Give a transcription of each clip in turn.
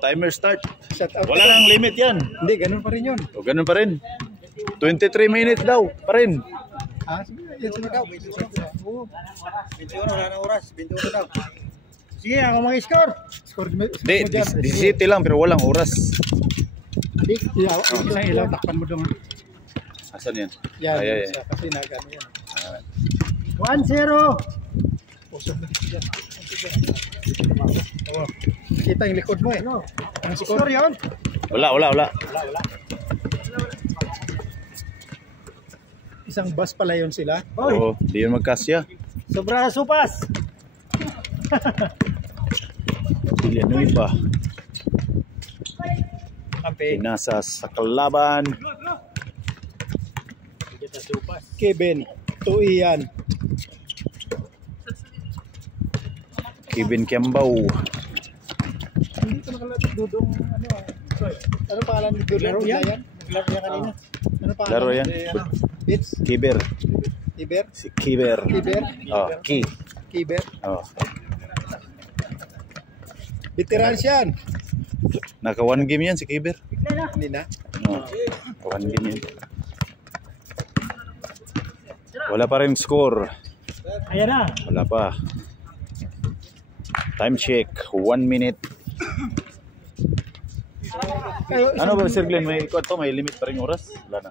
timer start. Shut out. Wala nang limit yan. Hindi, ganun pa rin yun. O, ganun pa rin. 23 minutes daw, pa rin. Ah, sige, yan sila daw. 21, wala na oras. 21 daw. Sige, ako mag-score. Score mo Di, dyan. 17 lang, pero walang oras. Hindi, isang ilaw, takpan mo doon. Asan yan? Yan, Ay. kasi nagano yan. 1-0. Usap na dyan. Oh, kita yung likod mo eh. Ang score yun? Wala. Isang bus pala yun sila. Oo, di yun magkasya. Sobra supas. Villanueva. Kampe. Pinasa sa kalaban. Kevin. Tuiyan. Kevin Kiambao. Hindi ko nakalala Dudong ano pangalan ni Dudong? Laro yan? Laro yan kanina. Ano pangalan? Laro yan. Bits? Kiber. Kiber? Si Kiber. Kiber? Oh, Ki. Kiber? Oh. Veteran yan. Naka 1 game yan si Kiber. Hindi na. Oh. Naka 1 game yan. Wala pa rin score. Ayan na. Wala pa. Time check. 1 minute. Ano ba Sir Glenn? May limit pa rin oras? Wala na.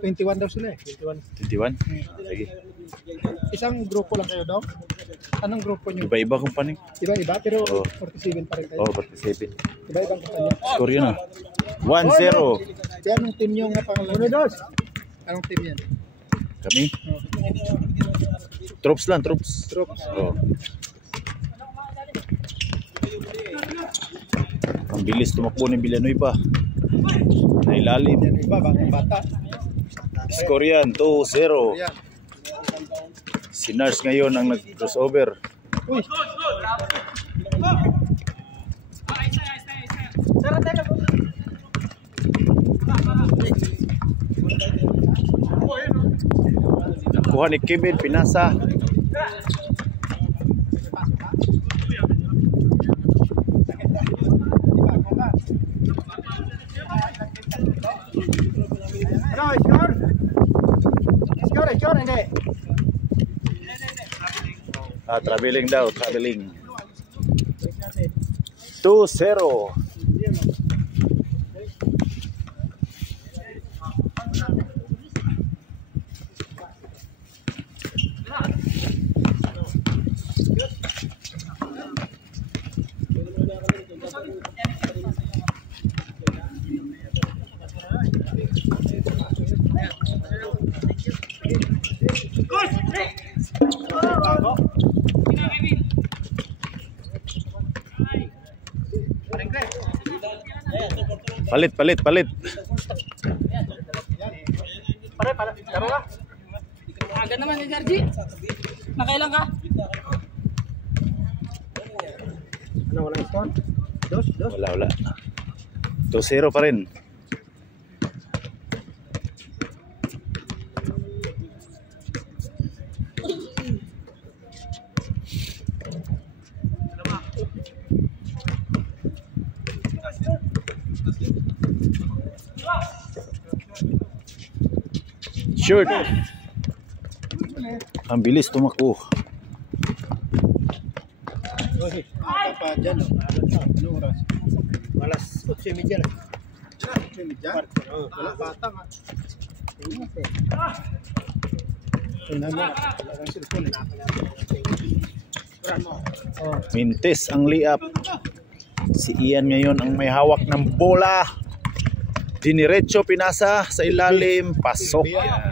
21 daw sila eh. 21? Sige. Isang grupo lang kayo daw? Anong grupo nyo? Iba-iba company. Iba-iba pero Oo. 47 pa rin kayo. Oh, 47. Iba-ibang kumpanya. Score yun ah. 1-0. Yan ang team nyo nga pangalan. Anong team yan? Kami. Troops lang, troops. Troops. Oh. Ang bilis tumakbo ni Villanueva. Nailalim. Yan iba, bata. Score yan, 2-0. Yan. Si Nars ngayon ang nag-crossover. Uy! Nakuha ni Kevin, pinasa. Ano, score? Score, hindi. Traveling daw, traveling. 2-0. Palit. Pare, laro ka? Agad naman ni Sergi. Nakailan ka? Ano, walang score? Dos? Wala. 2-0 pa rin. Short. Ang bilis tumakbo. Uy, pa dyan. Ano oras? Alas 8:30 na. 8:30? Oo, wala bata nga. Mintes ang liap. Si Ian ngayon ang may hawak ng bola. Diniretso, pinasa sa ilalim, pasok.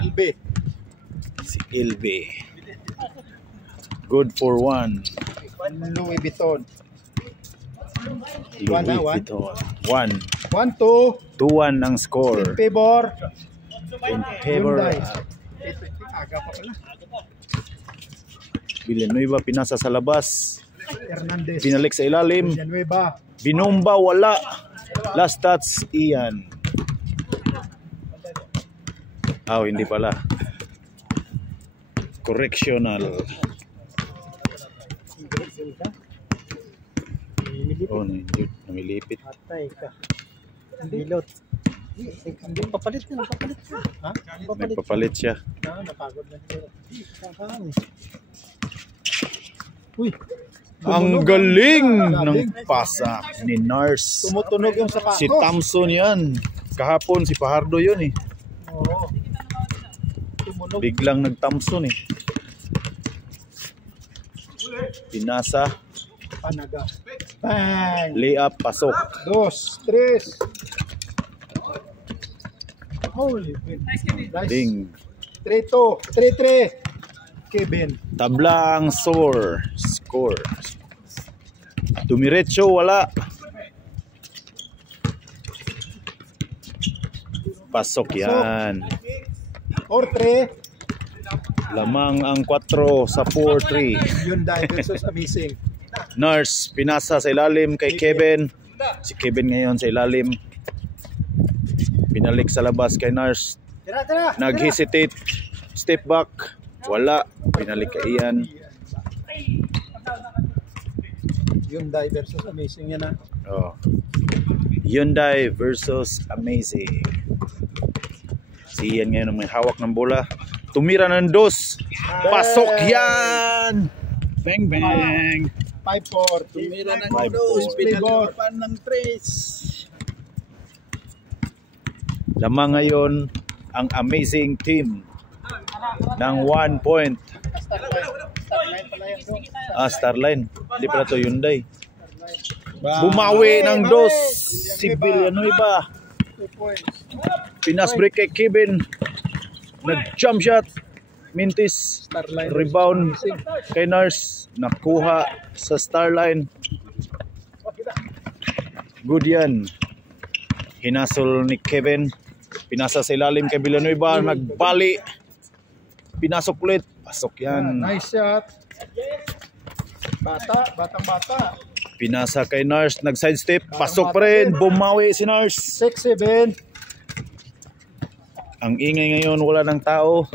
Ilbe. Si Ilbe. Good for 1. Louis Vuitton. Louis Vuitton. 1. 1-2. 2-1 ang score. Favor. In favor. Aga pa pala. Villanueva, pinasa sa labas. Hernandez. Pinalik sa ilalim. Villanueva. Binomba, wala. Last touch, Ian. Hindi pala. Correctional. Oh, namilipit. Atay ka. Bilot. Hindi papalit na, papalit siya. Ha? Nagpapalit siya. Napagod na siya. Uy. Ang galing ng pasa ni Nars. Tumutunog yung sapatos. Si Thompson yan. Kahapon si Fajardo yun eh. Oo. Tumunog. Biglang nag-Thompson eh. Pinasa. Panaga. Bang! Layup, pasok. 2, 3. Holy nice. Ding. 3-2. 3-3. Kevin. Tablang score. Dumiretso, wala. Pasok yan. 4-3. Lamang ang 4 sa 4-3. Hyundai versus Amazing. Nars, pinasa sa ilalim kay Kevin. Si Kevin ngayon sa ilalim. Binalik sa labas kay Nars. Tira. Nag-hesitate. Step back. Wala. Binalik kay Ian. Hyundai versus Amazing yan ha. Oh. Hyundai versus Amazing. Si Ian ngayon ang may hawak ng bola. Tumira ng 2. Pasok yan! Bang bang! 5-4. Tumira ng 5-4. pinalipan ng 3. Lamang ngayon ang Amazing team ng 1 point. Starline. Hindi pala to Hyundai. Bumawi ng 2. Si Villanueva. 2 points. Pinas break kay Kevin. Nag-jump shot. Mintis. Starline. Rebound kay Nars. Nakuha sa Starline. Good yan. Hinasol ni Kevin. Pinasa sa ilalim kay Villanueva. Nagbali. Pinasok ulit. Pasok yan. Nice shot. Batang-bata. Pinasa kay Nars. Nag-sidestep. Pasok pa rin. Bumawi si Nars. 6-7. Ang ingay ngayon. Wala ng tao.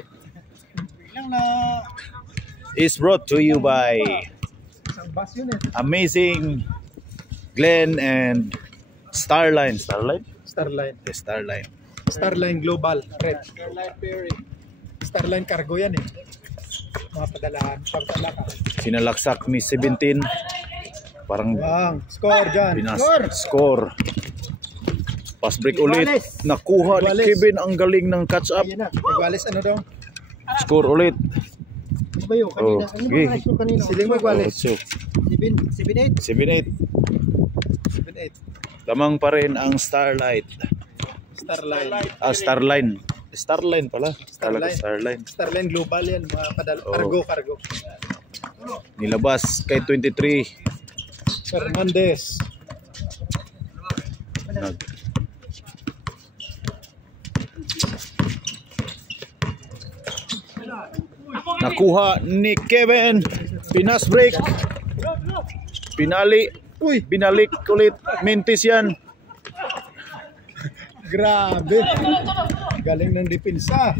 Is brought to you by Isang bus yun eh. Amazing Glenn and Starline. Starline? Starline. The Starline. Starline Global. Red. Starline Cargo yan eh. Mga padalahan. Pagdala ka. Sinalaksak ni 17. Parang Bang. Score dyan. score. Pass break ulit. Iguales. Nakuha ni Iguales. Kevin. Ang galing ng catch up. Ayun na. Iguales ano daw? Score ulit. Ano ba yun? Kanina. Oh, Ano okay. ba score kanina? Siling mo Iguales. 7-8. 7-8. 7-8. Lamang pa rin ang Starlight. Starline. Starline. Starline pala. Starline. Starline. Starline Global yan. Mga padala. Oh. Cargo. Nilabas kay 23. Fernandez. Nakuha ni Kevin. Pinas break. Pinali. Uy. Binalik ulit. Mintis yan. Grabe. Galing ng depensa.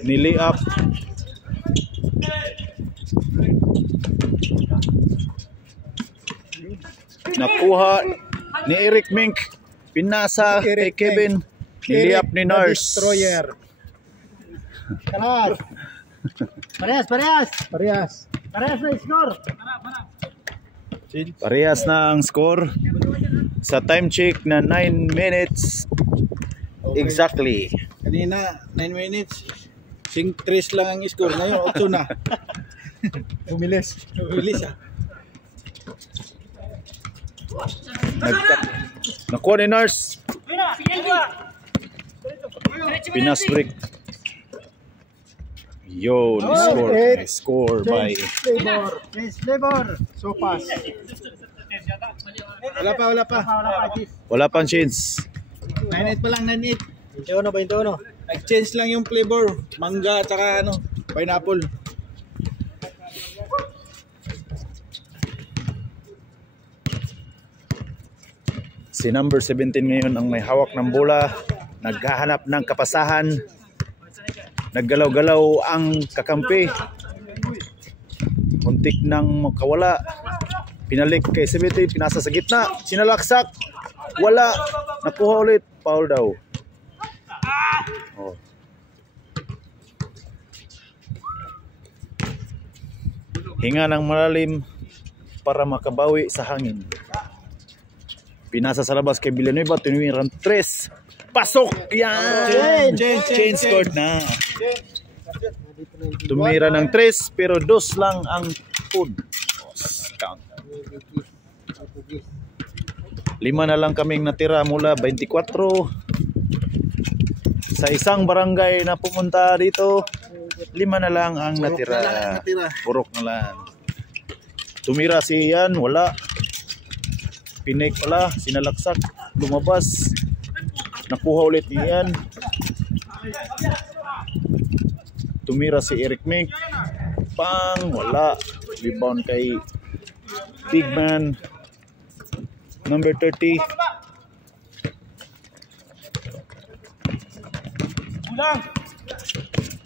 Nili up. Nakuha ni Eric Mink. Pinasa kay Kevin. Nili up ni Nars. Destroyer. Kalas. Parehas na score. Parehas na ang score. Sa time check na 9 minutes. Exactly. Kanina, 9 minutes. 3 lang ang score. Ngayon, 8 na. Bumilis. Bilis ah. Nakuha ni Nars. Pinas break. Yo, score by Flavor. So fast. Wala pa. wala pang chance. 9-8 pa lang, 9-8. 21. Nag-change lang yung flavor. Mangga at saka pineapple. Si number 17 ngayon ang may hawak ng bola. Naghahanap ng kapasahan. Naggalaw-galaw ang kakampi. Muntik nang makawala. Pinalik kay 70, pinasa sa gitna, sinalaksak. Wala. Nakuha ulit, foul daw. Oh. Hinga ng malalim para makabawi sa hangin. Pinasa sa labas kay Villanueva, tumiran 3. Pasok! Yan! Chain scored na. Tumira ng 3 pero 2 lang ang food. Count. 5 na lang kaming natira mula 24. Sa isang barangay na pumunta dito, 5 na lang ang natira. Purok na lang. Tumira si Ian, wala. Pinik pala, sinalaksak, lumabas. Nakuha ulit ni Ian. Tumira si Eric Mink. Pang, wala. Rebound kay Big Man. Number 30.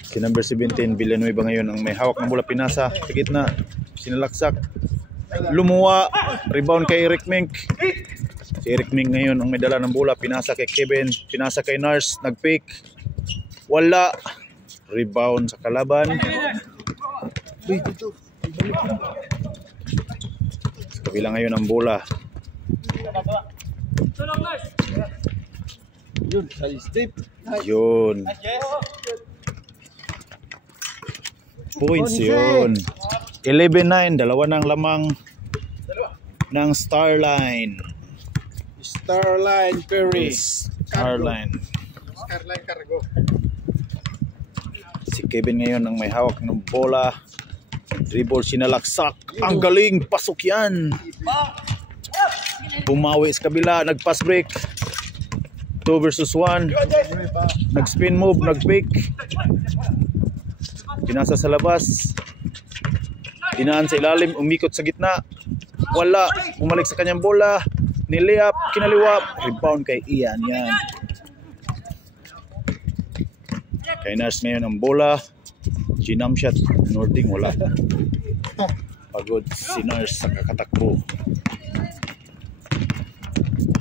Si number 17 Villanueva ngayon ang may hawak ng bola, pinasa sa gitna, sinalaksak, lumuwa, rebound kay Eric Mink. Si Eric Mink ngayon ang may dala ng bola, pinasa kay Kevin, pinasa kay Nars, nag-pick, wala, rebound sa kalaban. Sa kabila ngayon ang bola. Yun. Points yun. 11-9, dalawa ng lamang ng Starline. Starline Perry. Starline. Starline Cargo. Si Kevin ngayon ang may hawak ng bola. Dribble, sinalaksak. Ang galing, pasok yan. Bumawi sa kabila, nag-pass break. 2 versus 1. Nag-spin move, nag-pick. Pinasa sa labas. Dinaan sa ilalim, umikot sa gitna. Wala, bumalik sa kanyang bola. Niliap, kinaliwap. Rebound kay Ian, yan. Kay Nars ngayon ang bola. Ginam shot, Nording, wala. Pagod si Nars sa kakatakbo.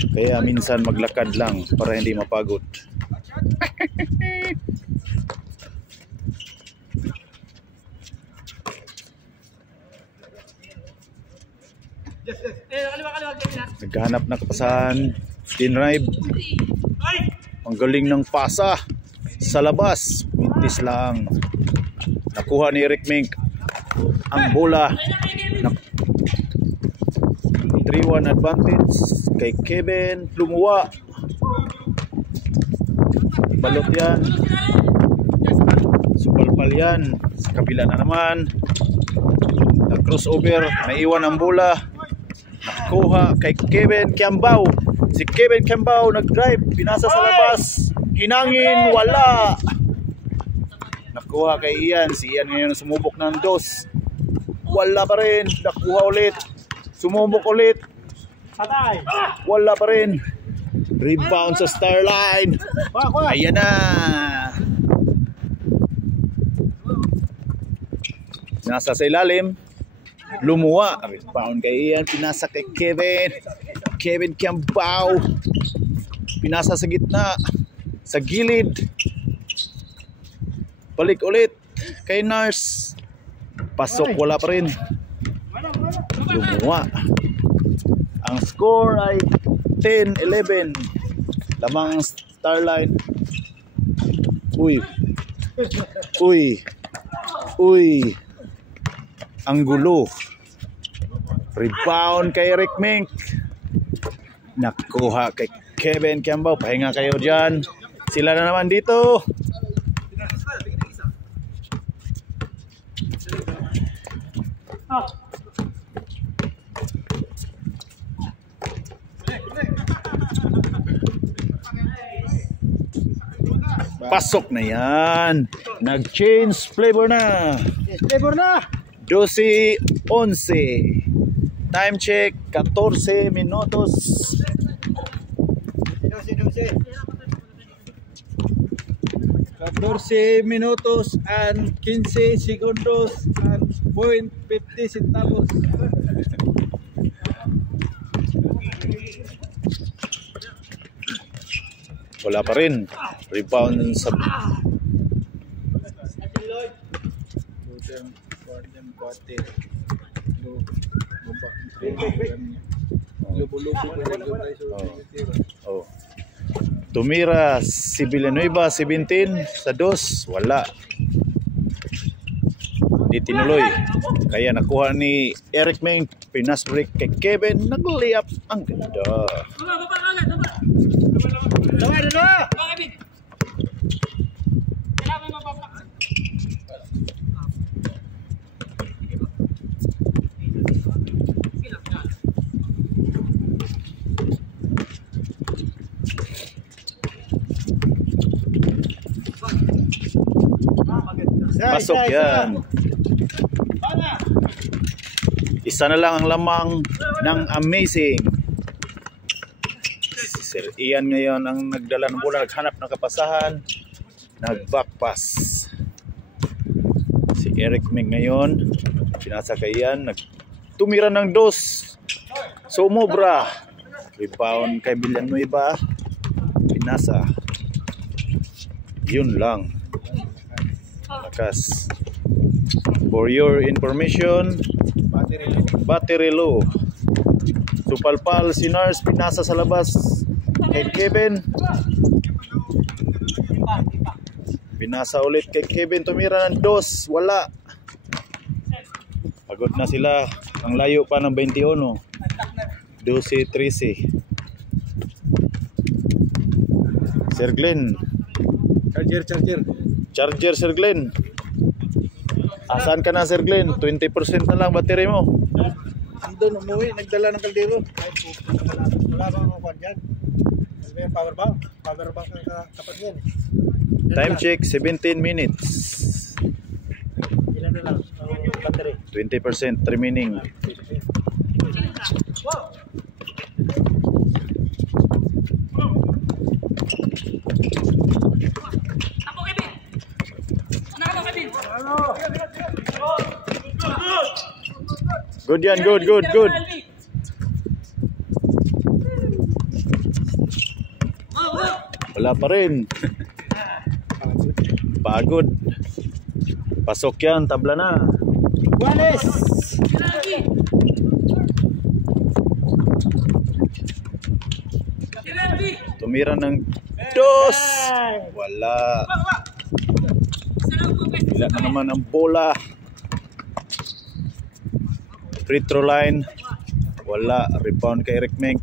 Kaya minsan maglakad lang para hindi mapagod. Naghahanap na kapasahan. Dinrive. Ang galing ng pasa sa labas. Mintis lang. Nakuha ni Eric Mink ang bola. 3-1 advantage kay Kevin. Lumuwa. Balot yan. Supalpal yan. Sa kabila na naman. Nag-crossover. Naiwan ang bola. Nakuha kay Kevin Kiambao. Si Kevin Kiambao nag-drive. Pinasa sa labas. Hinangin. Wala. Nakuha kay Ian. Si Ian ngayon sumubok ng 2. Wala pa rin. Nakuha ulit. Sumubok ulit. Wala pa rin. Rebound sa Starline. Ayan na. Nasa sa ilalim. Lumuwa. Rebound kay Ian. Pinasa kay Kevin. Kevin Kiambao. Pinasa sa gitna. Sa gilid. Balik ulit kay Nars. Pasok, wala pa rin. Lumuwa. Ang score ay 10-11. Lamang Starline. Uy. Uy. Uy. Ang gulo. Rebound kay Eric Mink. Nakuha kay Kevin Kiambao. Pahinga kayo dyan. Sila na naman dito. Pasok na yan. Nag-change flavor na. Flavor na. 12-11. Time check 14 minutos. 14 minutos and 15 segundos and 0.50 centavos. Wala pa rin. Rebound sa oh. Tumira si Villanueva 17 sa 2, wala. Di tinuloy. Kaya nakuha ni Eric Meng, pinas break kay Kevin, nag-layup ang ganda. Pasok yan. Isa na lang ang lamang ng amazing. Si Sir Ian ngayon ang nagdala ng bola, naghanap ng kapasahan, nag-back pass. Si Eric Meng ngayon, pinasa kay Ian, tumira ng 2. Sumobra. Rebound kay Villanueva, pinasa. Yun lang. Lakas. For your information, battery low. Tupalpal si Nars, pinasa sa labas kay Kevin. Pinasa ulit kay Kevin, tumira ng 2, wala. Pagod na sila. Ang layo pa ng 21. 12-13. Sir Glenn. Charger Sir Glenn. Asan ka na Sir Glenn? 20% na lang battery mo. Andun, umuwi, nagdala ng kaldero. Wala bang kuwan dyan? Power bank. Power bank ang tapat yan. Time check 17 minutes. Ilan na lang ang battery? 20% remaining. Ako, Kevin. Anak mo, Kevin. Good yan, good. Wala pa rin. Pagod. Pasok yan, tabla na. Walis! Tumira ng 2. Wala. Wala na naman ang bola. Free throw line. Wala. Rebound kay Eric Meng.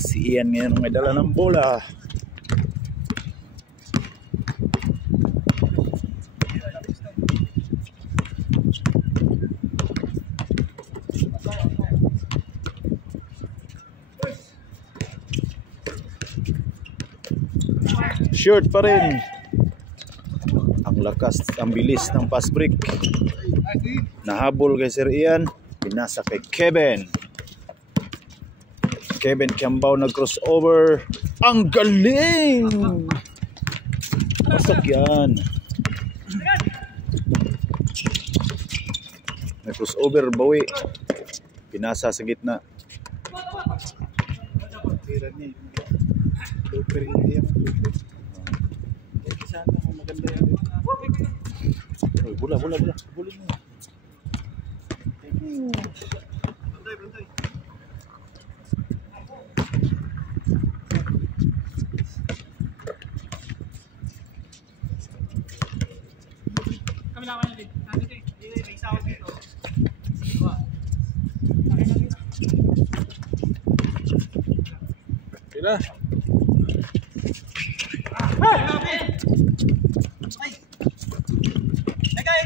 Si Ian ngayon ang may dala ng bola. Short pa rin. Ang lakas, ang bilis ng pass break. Nahabol kay Sir Ian. Pinasa kay Kevin. Kevin Kiambao nag-crossover. Ang galing! Pasok yan. Nag-crossover, bawi. Pinasa sa gitna. Bola. Boleh mo. Kami lang kayo din. May sound dito. Sila.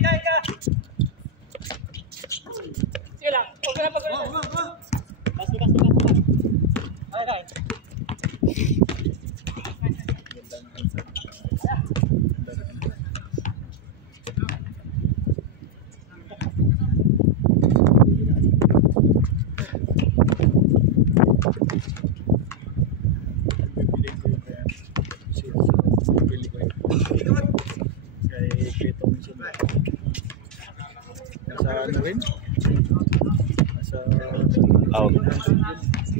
Eka. Sige lang. Huwag ka na pag-ulit. Basta. Okay. Nasa ano rin? Nasa Out.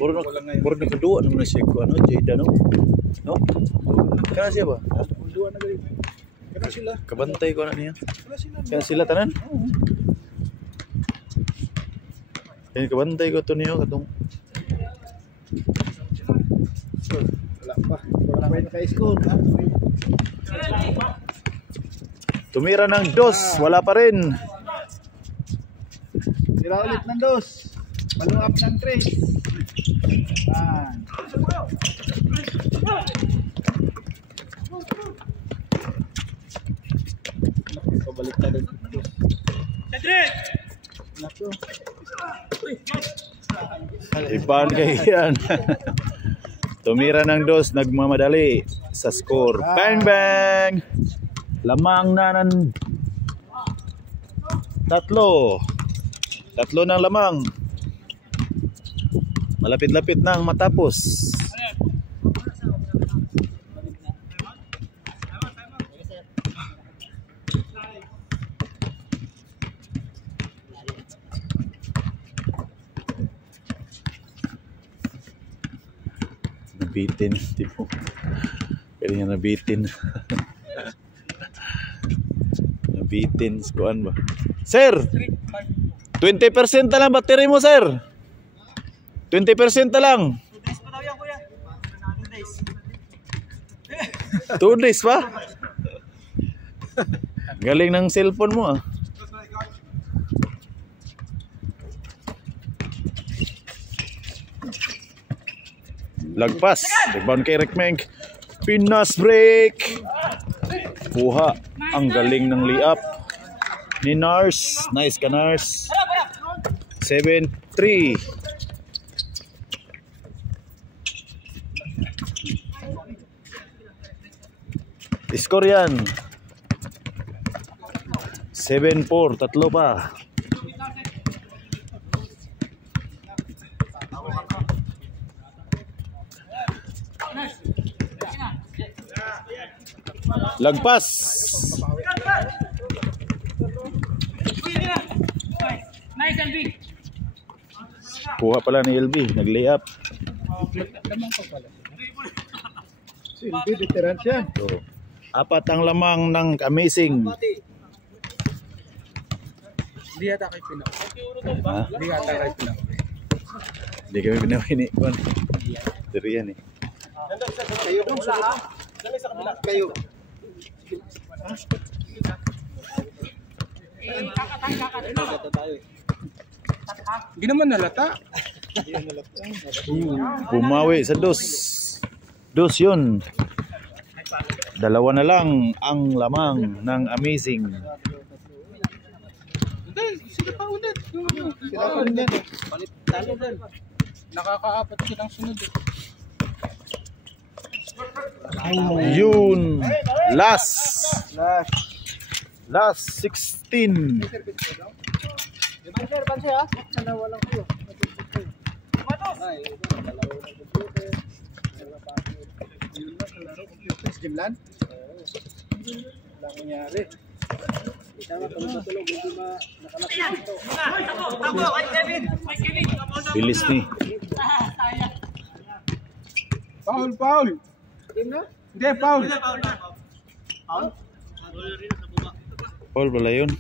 Puro nakaduwa naman na siya ko, ano, Jada, no? No? Kana siya ba? Duwa na galing. Kana sila. Kabantay ko na niya. Kana sila. Kana sila tanan? Yan, kabantay ko to niyo, katong. Wala pa. Wala pa yung naka-score. Tumira ng dos, wala pa rin. Tira ulit ng dos. Follow up ng 3. Pabalik na rin. Iban kay yan. Tumira ng dos, nagmamadali sa score. Bang bang! Lamang na ng tatlo. Tatlo ng lamang. Malapit-lapit nang matapos. Nabitin, tipo. Kaya nabitin. Nabitin, kuan ba? Sir! 20% na lang battery mo, sir. 20% na lang. 2 days pa daw yan, kuya. 2 days. 2 days pa? Galing ng cellphone mo, ah. Lagpas. Rebound kay Rekmeng. Pinas break. Kuha. Ang galing ng layup ni Nars. Nice ka, Nars. 7-3. Score yan. 7-4. Tatlo pa. Lagpas. Nice, LB. Kuha pala ni LB. Nag-lay up. Silbi, veteran siya. So, 4 ang lamang ng amazing. Hindi yata kay Pinaw. Ha? Hindi yata kay Pinaw. Hindi kami pinawini. Dari yan eh. Kayo kung kayo. Hindi naman nalata. Bumawi sa dos. Dos yun. 2 na lang ang lamang ng amazing. Sila pa ulit. Sila pa ulit. Talo din. Nakakaapat silang sunod. Yun. Last 16. Banse ha? Jimlan? Walang nangyari. Bilis ni. Foul, foul. Hindi, foul. Paul pala yun.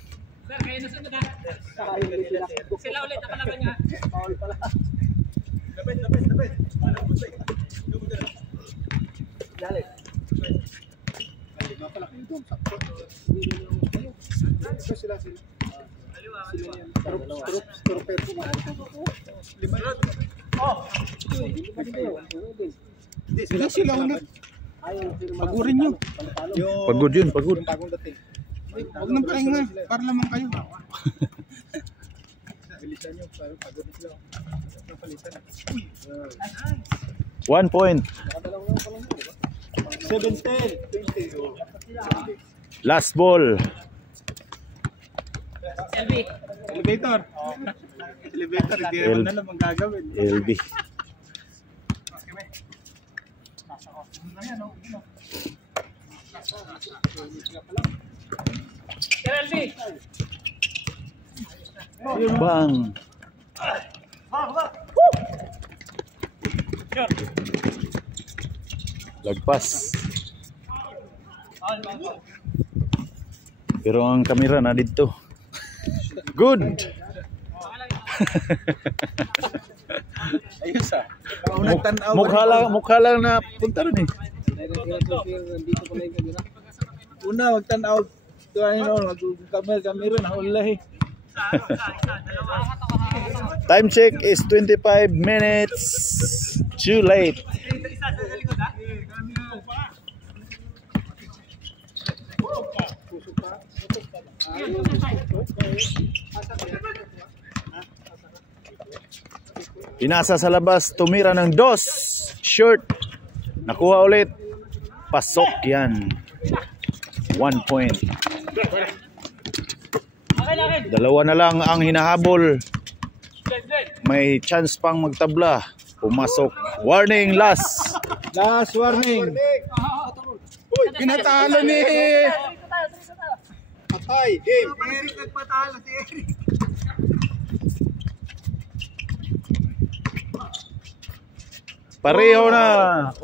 Sir, kayo nasunod ha? Sila ulit ang kalaban niya. Sila ulit. Pagurin nyo. Pagod yun, pagod. Huwag nang pahinga. Para lamang kayo. Bilisan nyo. Pagod na sila. 1 point. 17. Last ball. LB. Elevator. Elevator. Hindi naman na lamang gagawin. LB. LB. Bang. Lagpas. Pero ang kamera na dito. Good. Ayos ah. Mukha lang na punta rin eh. Una, magtanaw. Ito ano, kamera na ulahi. Time check is 25 minutes too late. Pinasa sa labas, tumira ng dos. Short. Nakuha ulit. Pasok yan. 1 point. Dalawa na lang ang hinahabol. May chance pang magtabla. Pumasok. Warning, last. Last warning. Uy, pinatalo ni... Patay, game. Nagpatalo si Eric. Pareho na.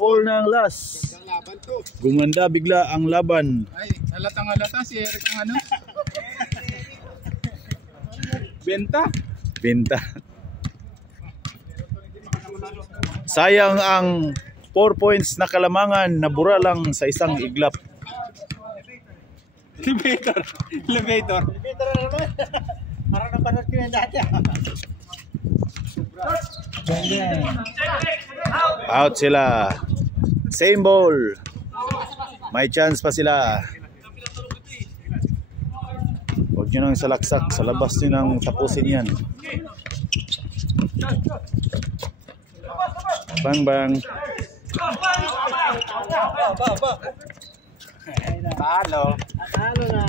All na ang last. Ang laban to. Gumanda bigla ang laban. Ay, halatang-halata si Eric ang ano? Benta. Binta. Sayang ang 4 points na kalamangan. Nabura lang sa isang iglap. Elevator. Elevator. Dito na naman. Parang napanood ko yan dati. Out sila. Same ball. May chance pa sila. Huwag nyo nang salaksak. Sa labas nyo nang tapusin yan. Bang bang. Talo. Talo na.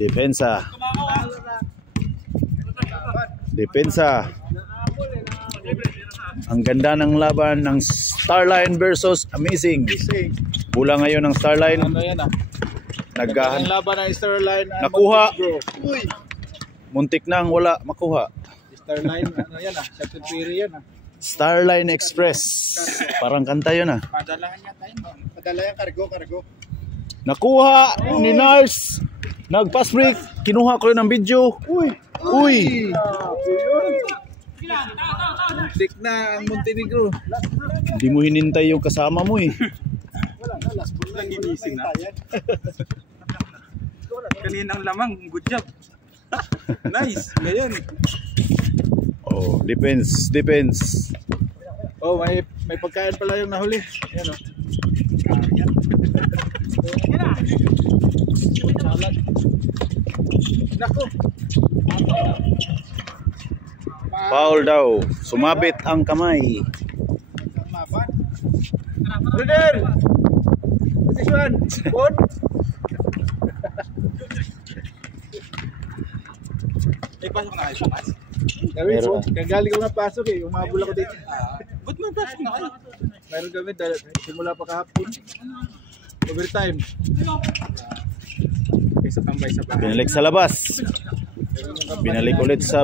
Depensa. Depensa. Ang ganda ng laban ng Starline versus Amazing. Bula ngayon ng Starline. Ano yan ah? Naggahan. Ang laban ng Starline. Nakuha. Uy. Muntik nang wala makuha. Starline, ano yan ah? Sa Tupiri yan ah. Starline Express. Parang kanta yun ah. Padalahan niya tayo. Padala yung kargo. Nakuha ni Nars. Nag-pass break. Kinuha ko yun ng video. Uy. Tik na ang Montenegro. Hindi mo hinintay yung kasama mo eh. Nanginising na. Kaninang lamang, good job. Nice, ngayon. Oh, depends. Oh, may pagkain pala yung nahuli. Ayan oh. Nako. Foul daw. Sumabit ang kamay. Brother! This one, board. May pasok na kayo, Mas? Meron. Kagaling ko na pasok eh, umabol ako dito. Ba't may pasok na kayo? Meron kami, simula pa kahapon. Overtime. Isa tambay sa bahay. Binalik sa labas. Binalik ulit sa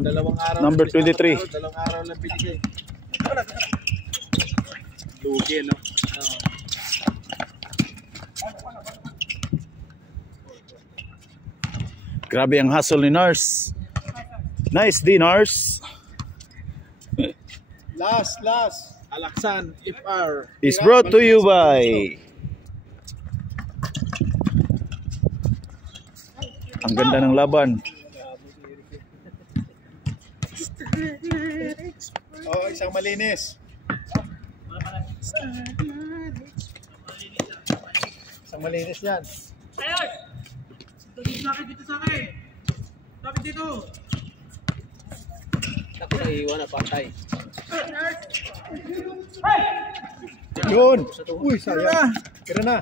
number 23. Dalawang araw lang binigay. Lugi, no? Grabe ang hustle ni Nars. Nice D, Nars. Last. Alaksan, FR. Is brought to you by ang ganda ng laban. Oh, isang malinis. Isang malinis yan. Ayos! Dito sa akin! Dapat dito! Ako na iwan na patay. Yun. Uy, sayang. Kira na.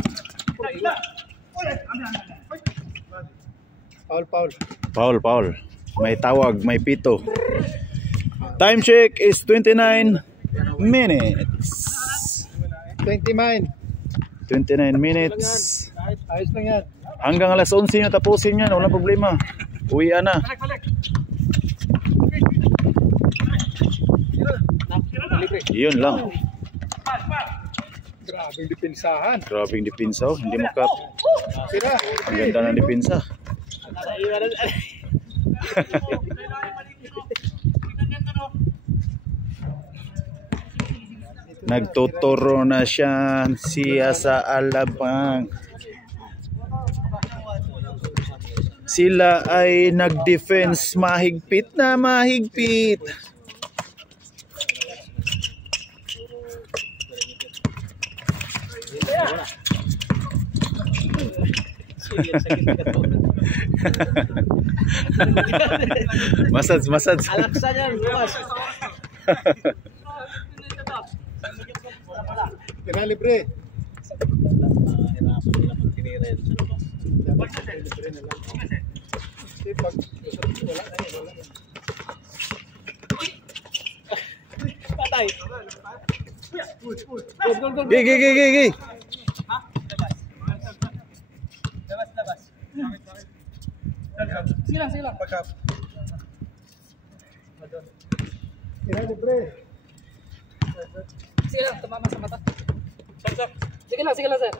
Paul. May tawag, may pito. Time check is 29 minutes. 29. 29 minutes. Ayos lang yan. Hanggang alas 11 nyo tapusin yan, walang problema. Uwian na. Yun lang. Grabing depensahan. Grabing dipinsa. Hindi makat. Sira. Ang ganda ng dipinsa. Nagtuturo na siya sa alabang. Sila ay nag-defense mahigpit na mahigpit. Massage. Alaksa yan, bukas. Tira libre. Patay. Gigi. Labas. Sige lang. Tira libre. Sige lang, tumama sa mata. Sige lang, sir.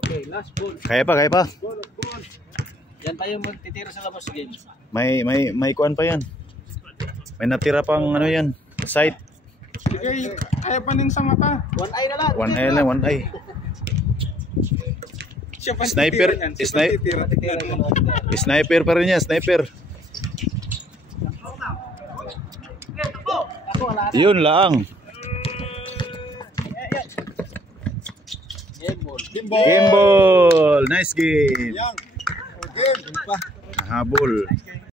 Okay, last ball. Kaya pa. Yan tayo magtitira sa labas game. May kuan pa yan. May natira pang ano yan. Sight. Sige, kaya pa din sa mata. One eye na lang. One eye. Siya pa Sniper. titira yan, siya pa titira. Sniper pa rin niya. Sniper. Ako, wala na. Yun lang. Game ball. Game ball. Nice game. Yang. Game. Habol.